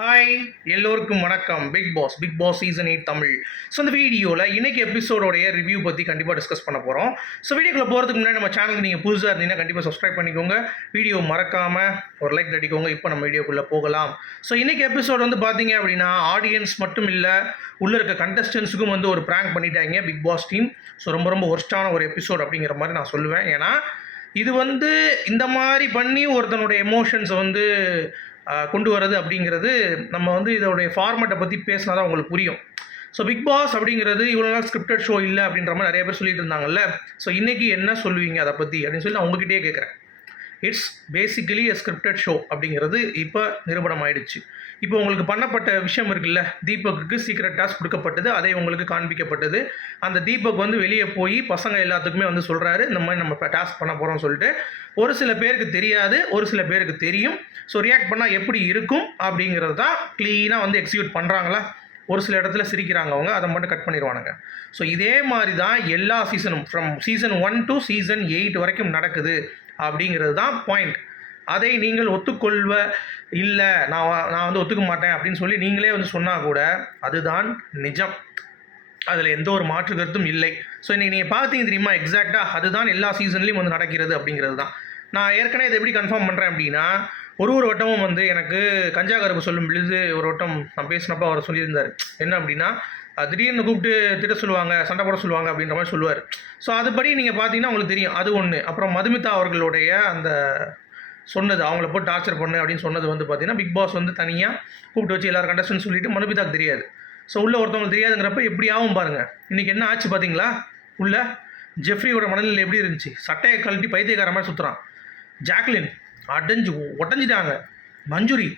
Hi எல்லோருக்கும் வணக்கம். Bigg Boss season 8 Tamil. So இந்த வீடியோவில் இன்றைக்கி எபிசோடோடைய ரிவ்யூ பற்றி கண்டிப்பாக டிஸ்கஸ் பண்ண போகிறோம். ஸோ வீடியோக்குள்ளே போகிறதுக்கு முன்னாடி நம்ம சேனலுக்கு நீங்கள் புதுசாக இருந்தீங்கன்னா கண்டிப்பாக சப்ஸ்கிரைப் பண்ணிக்கோங்க. வீடியோ மறக்காமல் ஒரு லைக் அடிக்கோங்க. இப்போ நம்ம வீடியோக்குள்ளே போகலாம். ஸோ இன்றைக்கி எபிசோட் வந்து பார்த்தீங்க அப்படின்னா ஆடியன்ஸ் மட்டும் இல்லை, உள்ளே இருக்க கண்டஸ்டன்ஸுக்கும் வந்து ஒரு ப்ராங்க் பண்ணிட்டாங்க பிக் பாஸ் டீம். ஸோ ரொம்ப ரொம்ப ஒர்ஸ்டான ஒரு எபிசோட் அப்படிங்கிற மாதிரி நான் சொல்லுவேன். ஏன்னா இது வந்து இந்த மாதிரி பண்ணி ஒருத்தனுடைய எமோஷன்ஸை வந்து கொண்டு வரது அப்படிங்கிறது நம்ம வந்து இதோடைய ஃபார்மேட்டை பற்றி பேசினா தான் உங்களுக்கு புரியும். ஸோ பிக் பாஸ் அப்படிங்கிறது இவ்வளோ நாள் ஸ்கிரிப்டட் ஷோ இல்லை அப்படின்ற மாதிரி நிறைய பேர் சொல்லிட்டு இருந்தாங்கல்ல. ஸோ இன்றைக்கி என்ன சொல்லுவீங்க அதை பற்றி அப்படின்னு சொல்லி நான் உங்ககிட்டயே கேட்குறேன். It's basically a scripted show அப்படிங்கிறது இப்போ நிரூபணம் ஆயிடுச்சு. இப்போ உங்களுக்கு பண்ணப்பட்ட விஷயம் இருக்குல்ல, தீபக்கு சீக்ரெட் டாஸ்க் கொடுக்கப்பட்டது, அதை உங்களுக்கு காண்பிக்கப்பட்டது. அந்த தீபக் வந்து வெளியே போய் பசங்க எல்லாத்துக்குமே வந்து சொல்கிறாரு, இந்த மாதிரி நம்ம இப்போ டாஸ்க் பண்ண போகிறோம்னு சொல்லிட்டு. ஒரு சில பேருக்கு தெரியாது, ஒரு சில பேருக்கு தெரியும். ஸோ ரியாக்ட் பண்ணால் எப்படி இருக்கும் அப்படிங்கிறது தான் க்ளீனாக வந்து எக்ஸிக்யூட் பண்ணுறாங்களா. ஒரு சில இடத்துல சிரிக்கிறாங்க, அவங்க அதை மட்டும் கட் பண்ணிடுவானுங்க. ஸோ இதே மாதிரி தான் எல்லா சீசனும் ஃப்ரம் சீசன் 1 to சீசன் 8 வரைக்கும் நடக்குது அப்படிங்கிறது தான் பாயிண்ட். அதை நீங்கள் ஒத்துக்கொள்வ இல்லை, நான் வந்து ஒத்துக்க மாட்டேன் அப்படின்னு சொல்லி நீங்களே வந்து சொன்னால் கூட அதுதான் நிஜம். அதில் எந்த ஒரு மாற்று கருத்தும் இல்லை. ஸோ இன்றைக்கி நீங்கள் பார்த்தீங்க தெரியுமா, எக்ஸாக்டாக அதுதான் எல்லா சீசன்லேயும் வந்து நடக்கிறது அப்படிங்கிறது தான். நான் ஏற்கனவே இதை எப்படி கன்ஃபார்ம் பண்ணுறேன் அப்படின்னா, ஒரு வட்டமும் வந்து எனக்கு கஞ்சா கருப்பு சொல்லும் பொழுது ஒரு வட்டம் நான் பேசினப்போ அவர் சொல்லியிருந்தார். என்ன அப்படின்னா, திடீர்னு கூப்பிட்டு திட்ட சொல்லுவாங்க, சண்டை போட சொல்லுவாங்க அப்படின்ற மாதிரி சொல்லுவார். ஸோ அதுபடி நீங்கள் பார்த்தீங்கன்னா உங்களுக்கு தெரியும், அது ஒன்று. அப்புறம் மதுமிதா அவர்களுடைய அந்த சொன்னது, அவங்கள போட்டு டார்ச்சர் பண்ணு அப்படின்னு சொன்னது வந்து பார்த்தீங்கன்னா பிக் பாஸ் வந்து தனியாக கூப்பிட்டு வச்சு எல்லாரும் கண்டஸ்டன் சொல்லிவிட்டு மதுமிதாக்கு தெரியாது. ஸோ உள்ளே ஒருத்தவங்களுக்கு தெரியாதுங்கிறப்ப எப்படி ஆகும் பாருங்கள். இன்றைக்கி என்ன ஆச்சு பார்த்தீங்களா? உள்ள ஜெஃப்ரியோட மனநிலை எப்படி இருந்துச்சு? சட்டையை கழட்டி பைத்தியக்கார மாதிரி சுற்றுறான். ஜாக்லின் ஒட்டஞ்சிட்டாங்க. மஞ்சுரி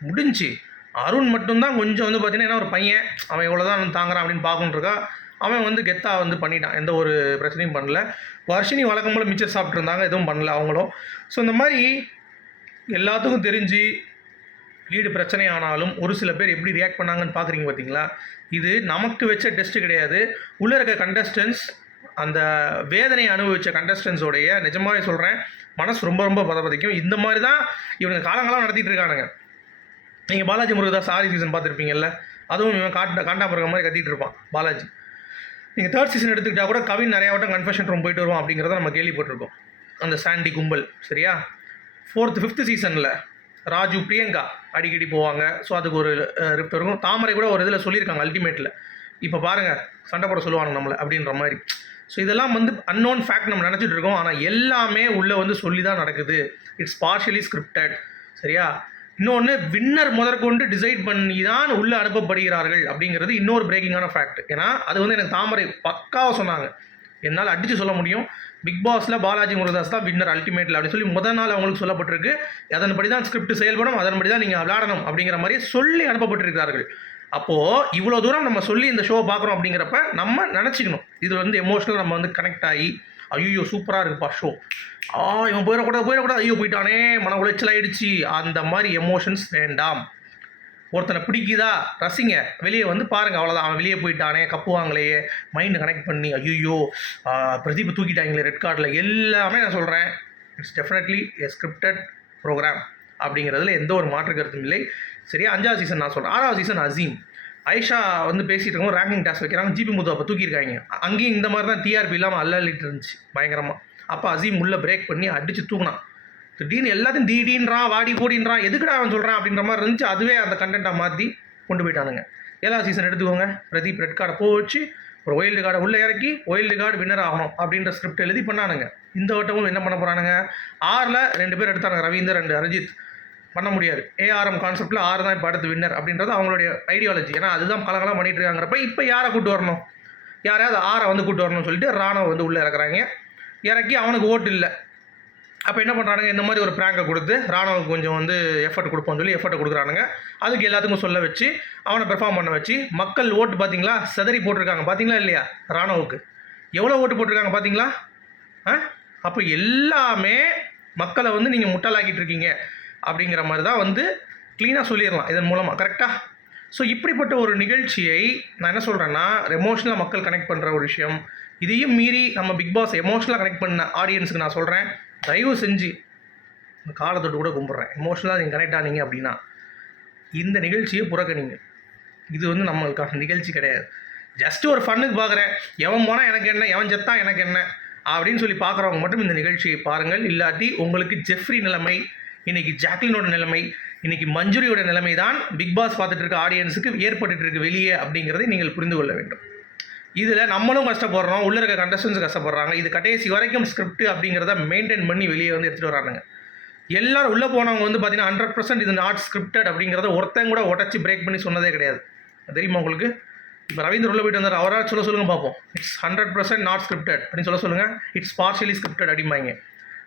முடிஞ்சு. அருண் மட்டும்தான் கொஞ்சம் வந்து பார்த்தீங்கன்னா, ஏன்னா ஒரு பையன் அவன் எவ்வளோ தான் தாங்குறான் அப்படின்னு பார்க்கணுன்றக்கா அவன் வந்து கெத்தாக வந்து பண்ணிட்டான். எந்த ஒரு பிரச்சனையும் பண்ணல. வர்ஷினி வழக்கம் போல் மிச்சர் சாப்பிட்ருந்தாங்க, எதுவும் பண்ணல அவங்களும். ஸோ இந்த மாதிரி எல்லாத்துக்கும் தெரிஞ்சு வீடு பிரச்சனை ஆனாலும் ஒரு சில பேர் எப்படி ரியாக்ட் பண்ணாங்கன்னு பார்க்குறீங்க பார்த்தீங்களா? இது நமக்கு வச்ச டெஸ்ட்டு கிடையாது. உள்ளே இருக்க கண்டஸ்டன்ஸ், அந்த வேதனையை அனுபவித்த கண்டஸ்டன்ஸோடைய நிஜமாகவே சொல்கிறேன், மனசு ரொம்ப ரொம்ப பதப்பதைக்கும். இந்த மாதிரி தான் இவங்க காலங்களாக நடத்திட்டு இருக்கானுங்க. நீங்கள் பாலாஜி முருகதாஸ் ஆதி சீசன் பார்த்துருப்பீங்கல்ல, அதுவும் இவன் காண்டாமிருக்க மாதிரி கத்திட்டு இருப்பான் பாலாஜி. நீங்கள் 3rd சீசன் எடுத்துக்கிட்டால் கூட கவின் நிறையா வட்டம் கன்ஃபெஷன் ரூம் போயிட்டு வருவான் அப்படிங்கிறத நம்ம கேள்விப்பட்டிருக்கோம். அந்த சாண்டி கும்பல் சரியா. 4th 5th சீசனில் ராஜு பிரியங்கா அடிக்கடி போவாங்க. ஸோ அதுக்கு ஒரு ரிப்ட் இருக்கும். தாமரை கூட ஒரு இதில் சொல்லியிருக்காங்க அல்டிமேட்டில், இப்போ பாருங்கள் சண்டை போட சொல்லுவாங்க நம்மளை அப்படின்ற மாதிரி. ஸோ இதெல்லாம் வந்து அன்னோன் ஃபேக்ட் நம்ம நினச்சிட்டு இருக்கோம். ஆனால் எல்லாமே உள்ளே வந்து சொல்லி தான் நடக்குது. இட்ஸ் பார்ஷியலி ஸ்கிரிப்டட் சரியா. இன்னொன்று, வின்னர் முதற்கொண்டு டிசைட் பண்ணி தான் உள்ளே அனுப்பப்படுகிறார்கள் அப்படிங்கிறது இன்னொரு பிரேக்கிங்கான ஃபேக்ட். ஏன்னா அது வந்து எனக்கு தாமரை பக்காவாக சொன்னாங்க. என்னால் அடித்து சொல்ல முடியும், பிக் பாஸில் பாலாஜி முருகதாஸ் தான் வின்னர் அல்டிமேட்டில் அப்படின்னு சொல்லி முதல் நாள் அவங்களுக்கு சொல்லப்பட்டிருக்கு. அதன்படி தான் ஸ்கிரிப்ட் செயல்படும், அதன்படி தான் நீங்கள் விளையாடணும் அப்படிங்கிற மாதிரி சொல்லி அனுப்பப்பட்டிருக்கிறார்கள். அப்போது இவ்வளோ தூரம் நம்ம சொல்லி இந்த ஷோவை பார்க்குறோம் அப்படிங்கிறப்ப நம்ம நினச்சிக்கணும், இது வந்து எமோஷனல் நம்ம வந்து கனெக்ட் ஆகி, ஐயோ சூப்பராக இருக்குப்பா ஷோ, இவன் போயிடக்கூடாது, ஐயோ போயிட்டானே, மன உளைச்சல் ஆகிடுச்சு, அந்த மாதிரி எமோஷன்ஸ் வேண்டாம். ஒருத்தனை பிடிக்குதா ரசிங்க, வெளியே வந்து பாருங்கள், அவ்வளோதான். அவன் வெளியே போயிட்டானே, கப்பு வாங்கலையே, மைண்டு கனெக்ட் பண்ணி ஐயோ பிரதீப் தூக்கிட்டாங்களே ரெட் கார்டில், எல்லாமே நான் சொல்கிறேன் it's definitely a scripted program அப்படிங்கிறதுல எந்த ஒரு மாற்று கருத்தும் இல்லை சரியா. 5வது சீசன் நான் சொல்கிறேன். 6வது சீசன் அசீம் ஐஷா வந்து பேசிகிட்டு இருக்கோம், ரேங்கிங் டாஸ்க் வைக்கிறாங்க, ஜிபி முத்து அப்போ தூக்கியிருக்காங்க. அங்கேயும் இந்த மாதிரி தான் டிஆர்பி இல்லாமல் அள்ளிட்டு இருந்துச்சு பயங்கரமாக. அப்போ அசீம் உள்ளே பிரேக் பண்ணி அடித்து தூக்கினான். திடீர்னு எல்லாத்தையும் தீடின்றான், வாடி போடின்றான், எதுக்குடா அவன் சொல்கிறான் அப்படின்ற மாதிரி இருந்துச்சு. அதுவே அந்த கண்டென்ட்டாக மாற்றி கொண்டு போயிட்டானுங்க. 7வது சீசன் எடுத்துக்கோங்க, பிரதீப் ரெட் கார்டை போச்சு, ஒரு ஒயில்டு கார்டை உள்ளே இறக்கி ஒயில்டு கார்டு வின்னர் ஆகணும் அப்படின்ற ஸ்கிரிப்ட் எழுதி பண்ணானுங்க. இந்த வட்டமும் என்ன பண்ண போகிறானுங்க, 6ல் 2 பேர் எடுத்தானுங்க, ரவீந்தர் அண்ட் அரிஜித். பண்ண முடியாது. ஏஆர்எம் கான்செப்டில் 6 தான் இப்போ அடுத்து வின்னர் அப்படின்றது அவங்களுடைய ஐடியாலஜி. ஏன்னா அதுதான் கலகலாம் பண்ணிட்டு இருக்காங்கிறப்ப இப்போ யாரை கூட்டு வரணும், யாரையாவது 6 வந்து கூட்டு வரணும்னு சொல்லிட்டு ராணுவ வந்து உள்ளே இறக்குறாங்க. இறக்கி அவனுக்கு ஓட்டு இல்லை. அப்போ என்ன பண்ணுறானுங்க, இந்த மாதிரி ஒரு ப்ராங்கை கொடுத்து ராணுவுக்கு கொஞ்சம் வந்து எஃபர்ட் கொடுப்போம்னு சொல்லி எஃபர்ட்டை கொடுக்குறானுங்க. அதுக்கு எல்லாத்துக்கும் சொல்ல வச்சு அவனை பெர்ஃபார்ம் பண்ண வச்சு மக்கள் ஓட்டு பார்த்தீங்களா செதறி போட்டிருக்காங்க, பார்த்தீங்களா இல்லையா? ராணுவுக்கு எவ்வளோ ஓட்டு போட்டிருக்காங்க பார்த்தீங்களா? அப்போ எல்லாமே மக்களை வந்து நீங்கள் முட்டாளாக்கிட்டு இருக்கீங்க அப்படிங்கிற மாதிரி தான் வந்து க்ளீனாக சொல்லிடலாம் இதன் மூலமாக, கரெக்டாக. ஸோ இப்படிப்பட்ட ஒரு நிகழ்ச்சியை நான் என்ன சொல்கிறேன்னா, எமோஷ்னலாக மக்கள் கனெக்ட் பண்ணுற ஒரு விஷயம். இதையும் மீறி நம்ம பிக் பாஸ் எமோஷ்னலாக கனெக்ட் பண்ண ஆடியன்ஸுக்கு நான் சொல்கிறேன், தயவு செஞ்சு காலத்தொட்டு கூட கும்பிட்றேன், எமோஷ்னலாக நீங்கள் கனெக்ட் ஆனீங்க அப்படின்னா இந்த நிகழ்ச்சியை புறக்கணிங்க. இது வந்து நம்மளுக்கான நிகழ்ச்சி கிடையாது. ஜஸ்ட் ஒரு ஃபன்னுக்கு பார்க்குறேன், எவன் போனால் எனக்கு என்ன, எவன் செத்தா எனக்கு என்ன அப்படின்னு சொல்லி பார்க்குறவங்க மட்டும் இந்த நிகழ்ச்சியை பாருங்கள். இல்லாட்டி உங்களுக்கு ஜெஃப்ரி நிலைமை, இன்றைக்கி ஜாக்லினோட நிலைமை, இன்றைக்கி மஞ்சுரியோட நிலைமை தான் பிக் பாஸ் பார்த்துட்டு இருக்க ஆடியன்ஸுக்கு ஏற்பட்டு இருக்கு வெளியே அப்படிங்கிறதை நீங்கள் புரிந்து கொள்ள வேண்டும். இதில் நம்மளும் கஷ்டப்படுறோம், உள்ளே இருக்க கண்டஸ்டன்ஸ் கஷ்டப்படுறாங்க. இது கடைசி வரைக்கும் ஸ்கிரிப்ட் அப்படிங்கிறத மெயின்டைன் பண்ணி வெளியே வந்து எடுத்துகிட்டு வரானுங்க. எல்லோரும் உள்ளே போனவங்க வந்து பார்த்தீங்கன்னா 100% இது நாட் ஸ்கிரிப்டட் அப்படிங்கிறத ஒருத்தன் கூட உடச்சி பிரேக் பண்ணி சொன்னதே கிடையாது. தெரியுமா உங்களுக்கு? இப்போ ரவீந்தர் உள்ளே போயிட்டு வந்தார், அவராக சொல்லுங்கள் பார்ப்போம். இட்ஸ் 100% நாட் ஸ்கிரிப்டட் அப்படின்னு சொல்லுங்கள். இட்ஸ் பார்ஷியலி ஸ்கிரிப்டட் அப்படிம்பாங்க.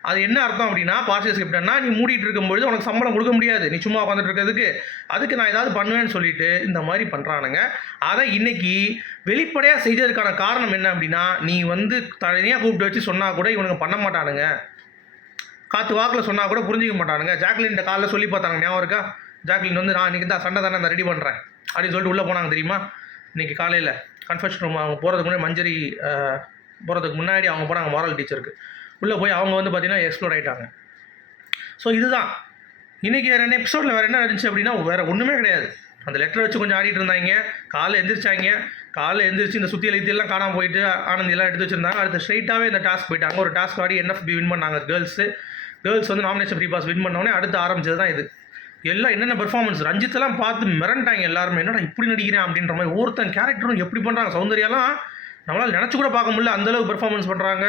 அது என்ன அர்த்தம் அப்படின்னா, பார்ஷியல் ஸ்கிரிப்டட்னா நீ மூடிட்டு இருக்கும்பொழுது உனக்கு சம்பளம் கொடுக்க முடியாது, நீ சும்மா உட்காந்துட்டு இருக்கிறதுக்கு, அதுக்கு நான் ஏதாவது பண்ணுவேன்னு சொல்லிட்டு இந்த மாதிரி பண்ணுறானுங்க. அதை இன்னைக்கு வெளிப்படையாக செய்ததுக்கான காரணம் என்ன அப்படின்னா, நீ வந்து தனியாக கூப்பிட்டு வச்சு சொன்னால் கூட இவனுங்க பண்ண மாட்டானுங்க, காற்று வாக்கில் சொன்னால் கூட புரிஞ்சிக்க மாட்டானுங்க. ஜாக்லின் காலையில் சொல்லி பார்த்தாங்க, ஞாபகம் இருக்கா? ஜாக்லின் வந்து நான் இன்றைக்கி தான் சண்டை தானே நான் ரெடி பண்ணுறேன் அப்படின்னு சொல்லிட்டு உள்ளே போனாங்க தெரியுமா? இன்றைக்கி காலையில் கன்ஃபெஷன் ரூம் அவங்க போகிறதுக்கு முன்னாடி, மஞ்சரி போகிறதுக்கு முன்னாடி அவங்க போனாங்க மாரல் டீச்சருக்கு. உள்ளே போய் அவங்க வந்து பார்த்திங்கன்னா எக்ஸ்ப்ளோர் ஆகிட்டாங்க. ஸோ இதுதான் இன்றைக்கி வேறு எபிசோடில் வேறு என்ன இருந்துச்சு அப்படின்னா, வேறு ஒன்றுமே கிடையாது. அந்த லெட்டரை வச்சு கொஞ்சம் ஆடிட்டு இருந்தாங்க. காலைல எந்திரிச்சாங்க, காலைல எந்திரிச்சு இந்த சுற்றி எழுத்தியெல்லாம் காணாமல் போயிட்டு ஆனந்தியெல்லாம் எடுத்து வச்சுருந்தாங்க. அடுத்து ஸ்ட்ரைட்டாகவே இந்த டாஸ்க் போயிட்டாங்க. ஒரு டாஸ்க் ஆடி NFB வின் பண்ணாங்க கேர்ள்ஸ் வந்து நாமினேஷன் ஃப்ரீ பாஸ் வின் பண்ணோடனே அடுத்து ஆரம்பிச்சது தான் இது. எல்லாம் என்னென்ன பெர்ஃபார்மன்ஸ், ரஞ்சித்தெல்லாம் பார்த்து மிரண்டாங்க எல்லாருமே. என்னடா இப்படி நடிக்கிறேன் அப்படின்ற மாதிரி. ஒருத்தன் கேரக்டரும் எப்படி பண்ணுறாங்க, சௌந்தர்யாலாம் நம்மளால் நினச்சி கூட பார்க்க முடியல, அந்தளவுக்கு பெர்ஃபார்மன்ஸ் பண்ணுறாங்க.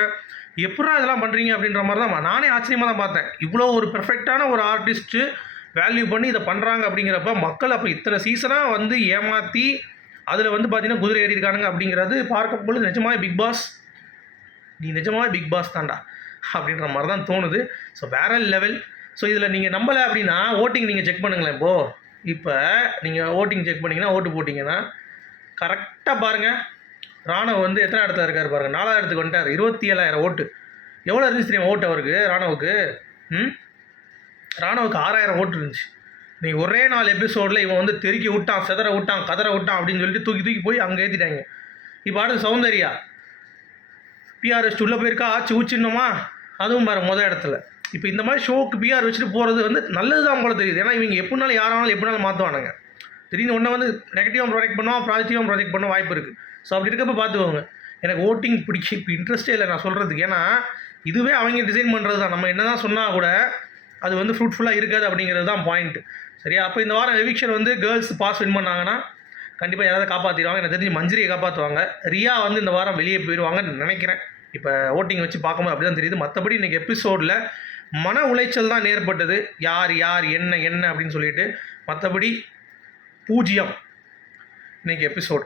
எப்படா இதெல்லாம் பண்ணுறீங்க அப்படின்ற மாதிரி தான் நானே ஆச்சரியமாக தான் பார்த்தேன். இவ்வளோ ஒரு பெர்ஃபெக்டான ஒரு ஆர்டிஸ்ட்டு வேல்யூ பண்ணி இதை பண்ணுறாங்க அப்படிங்கிறப்ப மக்கள் அப்போ இத்தனை சீசனாக வந்து ஏமாற்றி அதில் வந்து பார்த்திங்கன்னா குதிரை ஏறி இருக்கானுங்க அப்படிங்கிறது பார்க்கும்பொழுது நிஜமாவே பிக் பாஸ், நீ நிஜமாவே பிக் பாஸ் தான்டா அப்படின்ற மாதிரி தான் தோணுது. ஸோ வேறு லெவல். ஸோ இதில் நீங்கள் நம்பலை அப்படின்னா ஓட்டிங் நீங்கள் செக் பண்ணுங்களேன். இப்போ நீங்கள் ஓட்டிங் செக் பண்ணிங்கன்னா, ஓட்டு போட்டிங்கன்னா கரெக்டாக பாருங்கள், ராணுவ வந்து எத்தனை இடத்துல இருக்கார் பாருங்கள், 4வது இடத்துக்கு வந்துட்டார். 27,000 ஓட்டு. எவ்வளோ இருந்துச்சு தெரியுமா ஓட்டு அவருக்கு, ராணுவுக்கு? ராணுவுக்கு 6,000 ஓட்டு இருந்துச்சு. நீ ஒரே 4 எபிசோடில் இவன் வந்து தெருக்கி விட்டான், செதற விட்டான், கதற விட்டான் அப்படின்னு சொல்லிட்டு தூக்கி போய் அங்கே ஏற்றிட்டாங்க. இப்போ அடுத்து சௌந்தர்யா பிஆர்எஸ் உள்ளே போயிருக்கா, ஆச்சு ஊச்சின்னுமா, அதுவும் பாருங்கள் மொதல் இடத்துல. இப்போ இந்த மாதிரி ஷோக்கு பிஆர் வச்சுட்டு போகிறது வந்து நல்லது தான் போல தெரியுது. ஏன்னா இவங்க எப்படினாலும் யாரானாலும் எப்படினாலும் மாற்றுவானுங்க. திடீர்னு ஒன்றை வந்து நெகட்டிவாக ப்ராஜெக்ட் பண்ணுவான், பாசிட்டிவாக ப்ராஜெக்ட் பண்ண வாய்ப்பு இருக்குது. ஸோ அப்படி இருக்கப்போ பார்த்துக்கோங்க. எனக்கு ஓட்டிங் இப்போ இன்ட்ரெஸ்ட்டே இல்லை நான் சொல்கிறதுக்கு. ஏன்னா இதுவே அவங்க டிசைன் பண்ணுறது தான். நம்ம என்ன தான் சொன்னால் கூட அது வந்து ஃப்ரூட்ஃபுல்லாக இருக்காது அப்படிங்கிறது தான் பாயிண்ட். சரியா? அப்போ இந்த வாரம் எவிக்ஷன் வந்து கேர்ள்ஸ் பாஸ் வின் பண்ணாங்கன்னா கண்டிப்பாக யாராவது காப்பாற்றிடுவாங்க. எனக்கு தெரிஞ்சு மஞ்சரியை காப்பாற்றுவாங்க. ரியா வந்து இந்த வாரம் வெளியே போயிடுவாங்கன்னு நினைக்கிறேன். இப்போ ஓட்டிங் வச்சு பார்க்கும்போது அப்படி தான் தெரியுது. மற்றபடி இன்றைக்கி எபிசோடில் மன உளைச்சல் தான் ஏற்பட்டது. யார் என்ன அப்படின்னு சொல்லிட்டு. மற்றபடி 0 இன்றைக்கி எபிசோடு.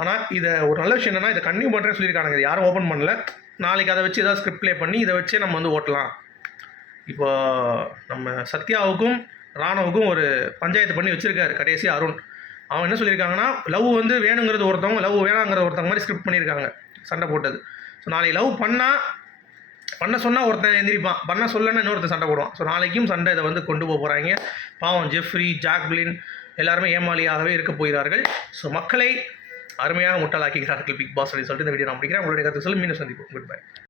ஆனால் இதை ஒரு நல்ல விஷயம் என்னென்னா, இதை கன்டினியூ பண்ணுறேன்னு சொல்லியிருக்காங்க. இது யாரும் ஓப்பன் பண்ணல. நாளைக்கு அதை வச்சு ஏதாவது ஸ்கிரிப்ட் ப்ளே பண்ணி இதை வச்சே நம்ம வந்து ஓட்டலாம். இப்போ நம்ம சத்யாவுக்கும் ராணுவுக்கும் ஒரு பஞ்சாயத்து பண்ணி வச்சுருக்காரு கடைசி அருண். அவன் என்ன சொல்லியிருக்காங்கன்னா, லவ் வந்து வேணுங்கிறது ஒருத்தவங்க, லவ் வேணாங்கிறது ஒருத்தவங்க மாதிரி ஸ்கிரிப்ட் பண்ணியிருக்காங்க, சண்டை போட்டது. ஸோ நாளைக்கு லவ் பண்ண சொன்னால் ஒருத்தன் எந்திரிப்பான், பண்ண சொல்லன்னா இன்னொருத்தன் சண்டை போடுவான். ஸோ நாளைக்கும் சண்டை இதை வந்து கொண்டு போகிறாங்க. பாவம் ஜெஃப்ரி, ஜாக்லின் எல்லாருமே ஏமாளியாகவே இருக்க போகிறார்கள். ஸோ மக்களை அருமையாக முட்டாளாக்கிறார்கள் பிக் பாஸ் அப்படின்னு சொல்லிட்டு இந்த வீடியோ நான் முடிக்கிறேன். உங்களுடைய கருத்து சொல்லி மீண்டும் சந்திப்போம். Good bye.